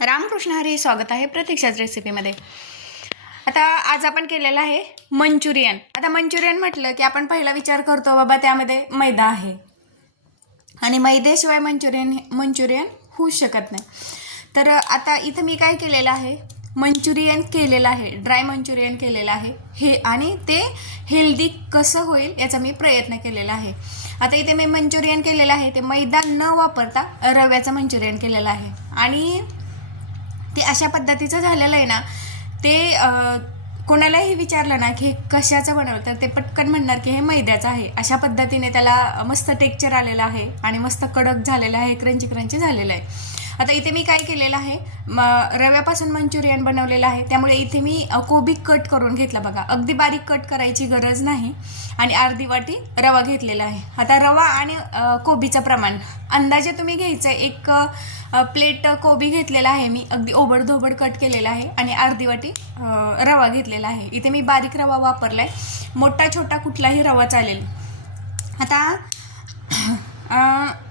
रामकृष्ण हरी, स्वागत आहे प्रतीक्षाच रेसिपीमध्ये. आता आज आपण केलेलं आहे मंचुरियन. आता मंचुरियन म्हटलं की आपण पहिला विचार करतो बाबा त्यामध्ये मैदा आहे आणि मैद्याशिवाय मंचुरियन होऊ शकत नाही. तर आता इथं मी काय केलेलं आहे, मंचुरियन केलेलं आहे, ड्राय मंचुरियन केलेलं आहे हे, आणि ते हेल्दी कसं होईल याचा मी प्रयत्न केलेला आहे. आता इथे मी मंचुरियन केलेलं आहे ते मैदा न वापरता रव्याचं मंचुरियन केलेलं आहे आणि ते अशा पद्धतीचं झालेलं आहे ना, ते कोणालाही विचारलं ना की हे कशाचं बनवलं तर ते पटकन म्हणणार की हे मैद्याचं आहे. अशा पद्धतीने त्याला मस्त टेक्स्चर आलेलं आहे आणि मस्त कडक झालेलं आहे, क्रंची झालेलं आहे. आता इथे मी काय केलेलं आहे, रव्यापासून मंचुरियन बनवलेलं आहे, त्यामुळे इथे मी कोबी कट करून घेतला. बघा, अगदी बारीक कट करायची गरज नाही आणि अर्धी वाटी रवा घेतलेला आहे. आता रवा आणि कोबीचं प्रमाण अंदाजे तुम्ही घ्यायचं. एक प्लेट कोबी घेतलेला आहे मी, अगदी ओबडधोबड कट केलेला आहे आणि अर्धी वाटी रवा घेतलेला आहे. इथे मी बारीक रवा वापरला आहे, मोठा छोटा कुठलाही रवा चालेल. आता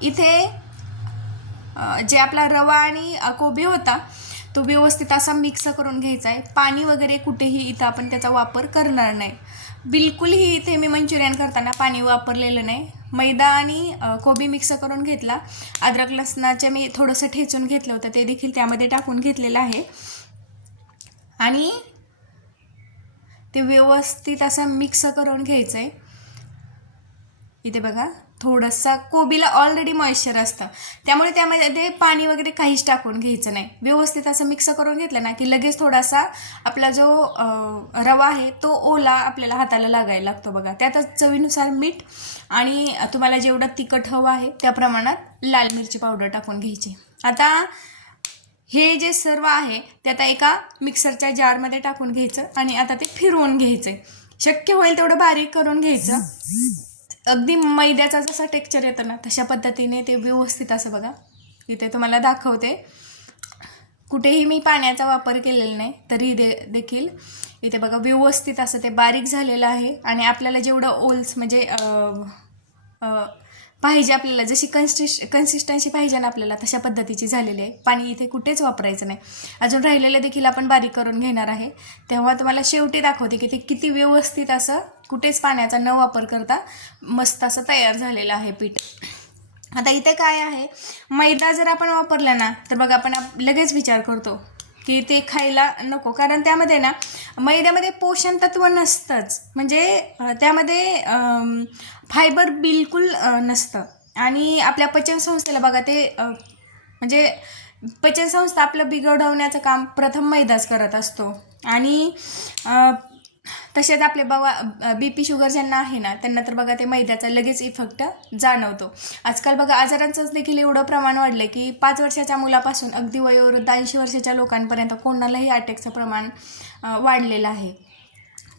इथे जे आपला रवा आणि कोबी होता तो व्यवस्थित असा मिक्स करून घ्यायचा आहे. पाणी वगैरे कुठेही इथं आपण त्याचा वापर करणार नाही, बिलकुलही. इथे मी मंचुरियन करताना पाणी वापरलेलं नाही. मैदा आणि कोबी मिक्स करून घेतला. अद्रक लसणाचे मी थोडंसं ठेचून घेतलं होतं, ते देखील त्यामध्ये टाकून घेतलेलं आहे आणि ते व्यवस्थित असं मिक्स करून घ्यायचं आहे. इथे बघा, थोडंसं कोबीला ऑलरेडी मॉइश्चर असतं, त्यामुळे त्यामध्ये पाणी वगैरे काहीच टाकून घ्यायचं नाही. व्यवस्थित असं मिक्स करून घेतलं ना की लगेच थोडासा आपला जो रवा आहे तो ओला आपल्याला हाताला लागायला लागतो. बघा, त्यातच चवीनुसार मीठ आणि तुम्हाला जेवढं तिखट हवं आहे त्या प्रमाणात लाल मिरची पावडर टाकून घ्यायची. आता हे जे सर्व आहे ते आता एका मिक्सरच्या जारमध्ये टाकून घ्यायचं आणि आता ते फिरवून घ्यायचं. शक्य होईल तेवढं बारीक करून घ्यायचं. अगदी मैद्याचा जसा टेक्स्चर येतं ना तशा पद्धतीने ते व्यवस्थित असं, बघा इथे तुम्हाला दाखवते, कुठेही मी पाण्याचा वापर केलेला नाही तरी देखील इथे बघा व्यवस्थित असं ते बारीक झालेलं आहे. आणि आपल्याला जेवढं ओल्स म्हणजे पाहिजे, आपल्याला जशी कन्सिस्टन्सी पाहिजे ना आपल्याला तशा पद्धतीची झालेली आहे. पाणी इथे कुठेच वापरायचं नाही. अजून राहिलेलं देखील आपण बारीक करून घेणार आहे, तेव्हा तुम्हाला शेवटी दाखवते की ते किती व्यवस्थित असं कुठेच पाण्याचा न वापर करता मस्त असं तयार झालेलं आहे पीठ. आता इथे काय आहे, मैदा जर आपण वापरला ना तर बघा आपण लगेच विचार करतो की ते खायला नको, कारण त्यामध्ये ना मैद्यामध्ये पोषण तत्व नसतंच, म्हणजे त्यामध्ये फायबर बिलकुल नसतं. आणि आपल्या पचनसंस्थेला बघा ते म्हणजे पचनसंस्था आपलं बिघडवण्याचं काम प्रथम मैदाच करत असतो. आणि तसेच आपले BP शुगर ज्यांना आहे ना त्यांना तर बघा ते मैद्याचा लगेच इफेक्ट जाणवतो. आजकाल बघा आजारांचंच देखील एवढं प्रमाण वाढलं की 5 वर्षाच्या मुलापासून अगदी वयोवृद्ध 80 वर्षाच्या लोकांपर्यंत कोणालाही अटॅकचं प्रमाण वाढलेलं आहे,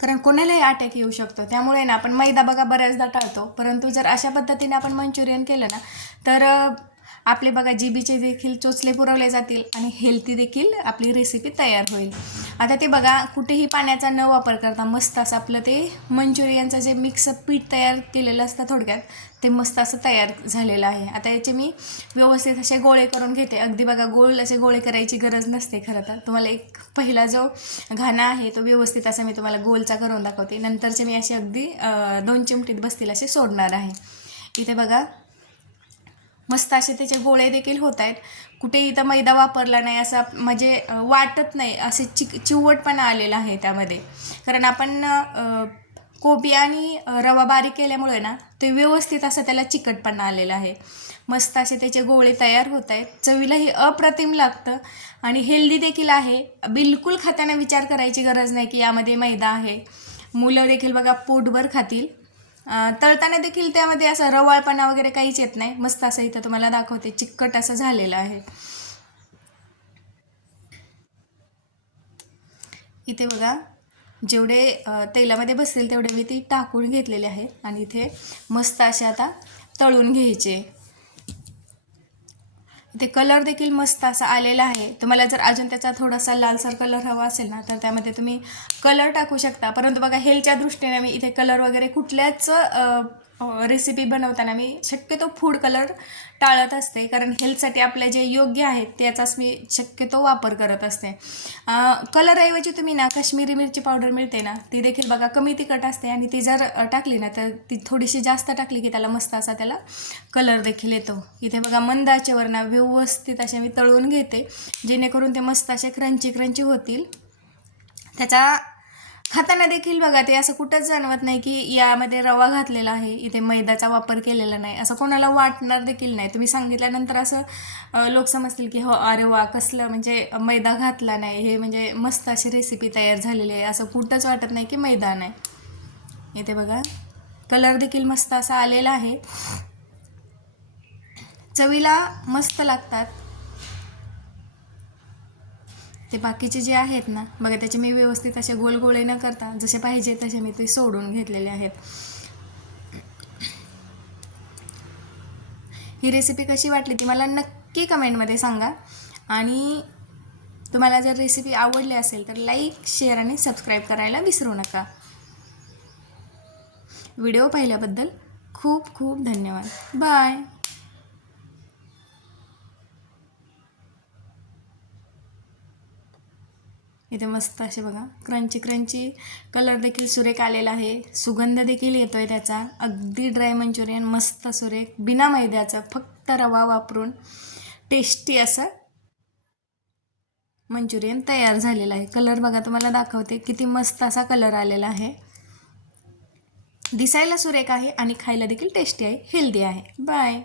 कारण कोणालाही अटॅक येऊ शकतो. त्यामुळे ना आपण मैदा बघा बऱ्याचदा टाळतो, परंतु जर अशा पद्धतीने आपण मंचुरियन केलं ना तर आपले बघा जिभेचे देखील चोचले पुरवले जातील आणि हेल्थी देखील आपली रेसिपी तयार होईल. आता ते बघा कुठेही पाण्याचा न वापर करता मस्त असं आपलं ते मंचुरियनचं जे मिक्स पीठ तयार केलेलं असतं थोडक्यात ते मस्त असं तयार झालेलं आहे. आता याचे मी व्यवस्थित असे गोळे करून घेते. अगदी बघा गोल असे गोळे करायची गरज नसते खरं तर. तुम्हाला एक पहिला जो घाणा आहे तो व्यवस्थित असा मी तुम्हाला गोलचा करून दाखवते, नंतरचे मी असे अगदी 2 चिमटीत बसतील असे सोडणार आहे. इथे बघा मस्त असे त्याचे गोळे देखील होत आहेत. कुठे इथं मैदा वापरला नाही असं म्हणजे वाटत नाही, असे चिवटपणा आलेला आहे त्यामध्ये, कारण आपण कोबी आणि रवा बारीक केल्यामुळे ना ते व्यवस्थित असं त्याला चिकटपणा आलेला आहे. मस्त असे त्याचे गोळे तयार होत आहेत. चवीलाही अप्रतिम लागतं आणि हेल्दी देखील आहे. बिलकुल खाताना विचार करायची गरज नाही की यामध्ये मैदा आहे. मुलं देखील बघा पोटभर खातील. तळताना देखील त्यामध्ये असं रवाळपणा वगैरे काहीच येत नाही. मस्त असं इथं तुम्हाला दाखवते, चिकट असं झालेलं आहे. इथे बघा जेवढे तेलामध्ये बसतील तेवढे मी ती टाकून घेतलेले आहे आणि इथे मस्त असे आता तळून घ्यायचे. इथे कलर देखील मस्त असा आलेला आहे. तुम्हाला जर अजून त्याचा थोडासा लालसर कलर हवा असेल ना तर त्यामध्ये तुम्ही कलर टाकू शकता, परंतु बघा हेल्थच्या दृष्टीने मी इथे कलर वगैरे कुठल्याच रेसिपी बनवताना मी शक्यतो फूड कलर टाळत असते, कारण हेल्थसाठी आपल्या जे योग्य आहेत त्याचाच मी शक्यतो वापर करत असते. कलरऐवजी तुम्ही ना काश्मीरी मिरची पावडर मिळते ना, ती देखील बघा कमी तिखट असते आणि ती जर टाकली ना तर ती थोडीशी जास्त टाकली की त्याला मस्त असा त्याला कलर देखील येतो. इथे बघा मंद आचेवर ना व्यवस्थित असे मी तळून घेते, जेणेकरून ते मस्त असे क्रंची क्रंची होतील. त्याचा खाताना देखील बघा ते असं कुठंच जाणवत नाही की यामध्ये रवा घातलेला आहे, इथे मैद्याचा वापर केलेला नाही, असं कोणाला वाटणार देखील नाही. तुम्ही सांगितल्यानंतर असं लोक समजतील की हो अरे वा कसलं म्हणजे मैदा घातला नाही, हे म्हणजे मस्त अशी रेसिपी तयार झालेली आहे, असं कुठंच वाटत नाही की मैदा नाही. इथे बघा कलर देखील मस्त असा आलेला आहे, चवीला मस्त लागतात. ते बाकीचे जे आहेत ना बघा त्याचे मी व्यवस्थित असे गोल गोळे न करता जसे पाहिजे तसे मी ते सोडून घेतलेले आहेत. ही रेसिपी कशी वाटली ती मला नक्की कमेंटमध्ये सांगा, आणि तुम्हाला जर रेसिपी आवडली असेल तर लाईक शेअर आणि सबस्क्राईब करायला विसरू नका. व्हिडिओ पाहिल्याबद्दल खूप खूप धन्यवाद. बाय. इथे मस्त असे बघा क्रंची क्रंची कलर देखील सुरेख आलेला आहे, सुगंध देखील येतोय त्याचा. अगदी ड्राय मंचुरियन मस्त सुरेख बिना मैद्याचं फक्त रवा वापरून टेस्टी असं मंचुरियन तयार झालेलं आहे. कलर बघा तुम्हाला दाखवते किती मस्त असा कलर आलेला आहे, दिसायला सुरेख आहे आणि खायला देखील टेस्टी आहे, हेल्दी आहे. बाय.